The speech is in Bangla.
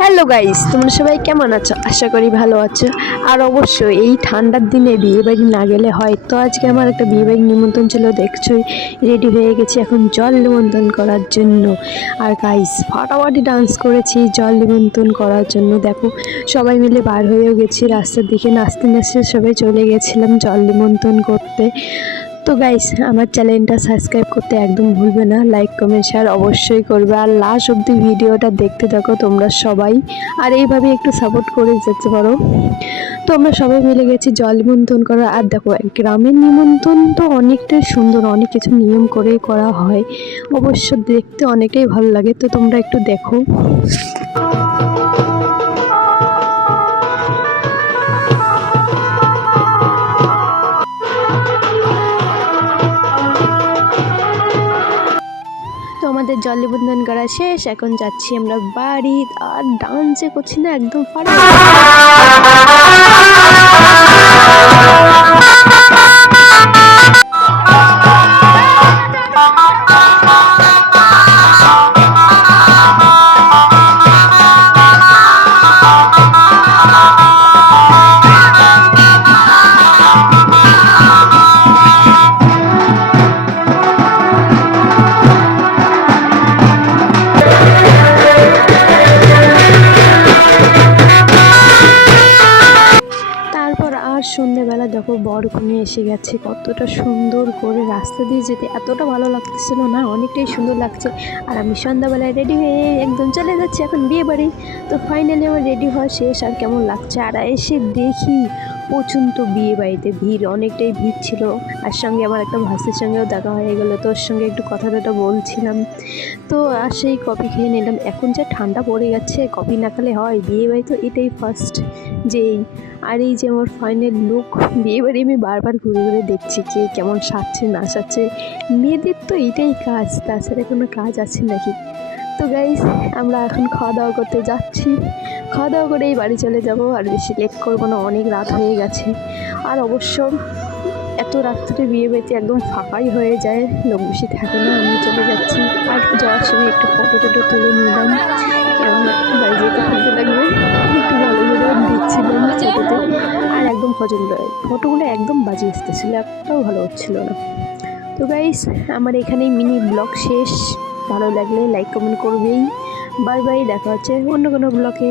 হ্যালো গাইস, তোমরা সবাই কেমন আছো? আশা করি ভালো আছো। আর অবশ্যই এই ঠান্ডার দিনে বিয়ে বাড়ি না গেলে হয়। তো আজকে আমার একটা বিয়ে বাড়ির নিমন্ত্রণ ছিল, দেখছোই রেডি হয়ে গেছি এখন জল নিমন্ত্রণ করার জন্য। আর গাইস ফাটাফাটি ডান্স করেছি জল নিমন্ত্রণ করার জন্য। দেখো সবাই মিলে বার হয়েও গেছি রাস্তার দিকে, নাচতে নাচতে সবাই চলে গেছিলাম জল নিমন্ত্রণ করতে। তো গাইস আমার চ্যানেলটা সাবস্ক্রাইব করতে একদম ভুলবে না, লাইক কমেন্ট শেয়ার অবশ্যই করবে, আর লাস্ট অবধি ভিডিওটা দেখতে থাকো তোমরা সবাই, আর এইভাবে একটু সাপোর্ট করে যেতে পারো। তো আমরা সবাই মিলে গেছি জল নিমন্ত্রণ করা। আর দেখো গ্রামের নিমন্ত্রণ তো অনেকটাই সুন্দর, অনেক কিছু নিয়ম করেই করা হয়, অবশ্য দেখতে অনেকটাই ভালো লাগে। তো তোমরা একটু দেখো। তো আমাদের জল নিবন্ধন করা শেষ, এখন যাচ্ছি আমরা বাড়ি। আর ডান্সে করছি না একদম ফাটা। তারপর আর সন্ধ্যেবেলা দেখো বরকনে এসে গেছে, কতটা সুন্দর করে রাস্তা দিয়ে যেতে এতটা ভালো লাগতেছিল না, অনেকটাই সুন্দর লাগছে। আর আমি সন্ধ্যাবেলায় রেডি হয়ে একদম চলে যাচ্ছি এখন বিয়ে বাড়ি। তো ফাইনালি আমার রেডি হওয়া শেষ, আর কেমন লাগছে। আর এসে দেখি প্রচণ্ড বিয়ে বাড়িতে ভিড়, অনেকটাই ভিড় ছিল। আর সঙ্গে আমার একটা ভাসির সঙ্গেও দেখা হয়ে গেলো, তোর সঙ্গে একটু কথা টথা বলছিলাম। তো আর সেই কফি খেয়ে নিলাম। এখন যা ঠান্ডা পড়ে গেছে, কফি না খেলে হয়? বিয়ে বাড়ি তো এটাই ফার্স্ট যেই। আর এই যে আমার ফাইনাল লুক, বিয়েবাড়ি আমি বারবার ঘুরে ঘুরে দেখছি কে কেমন সাজছে না সাজছে। মেয়েদের তো এটাই কাজ, তাছাড়া কোনো কাজ আছে নাকি? তো গাইস আমরা এখন খাওয়া দাওয়া করতে যাচ্ছি, খাওয়া দাওয়া করেই বাড়ি চলে যাব। আর বেশি লেট করবো না, অনেক রাত হয়ে গেছে। আর অবশ্য এত রাত্রে বিয়ে বাড়িতে একদম ফাঁকাই হয়ে যায়, লোক বেশি থাকে না। আমি চলে যাচ্ছি, আর যাওয়ার সময় একটু ফটো টটো তুলে নিলাম, কেননা বাড়ি যেতে ভালো লাগবে। একটু ভালো করে দিচ্ছিলাম ফটোতে, আর একদম ফটোগুলো একদম বাজে আসতেছিল, একটাও ভালো হচ্ছিল না। তো গাইস আমার এখানেই মিনি ব্লগ শেষ, ভালো লাগলে লাইক কমেন্ট করবেই। বাই বাই, দেখা হচ্ছে অন্য কোনো ব্লগে।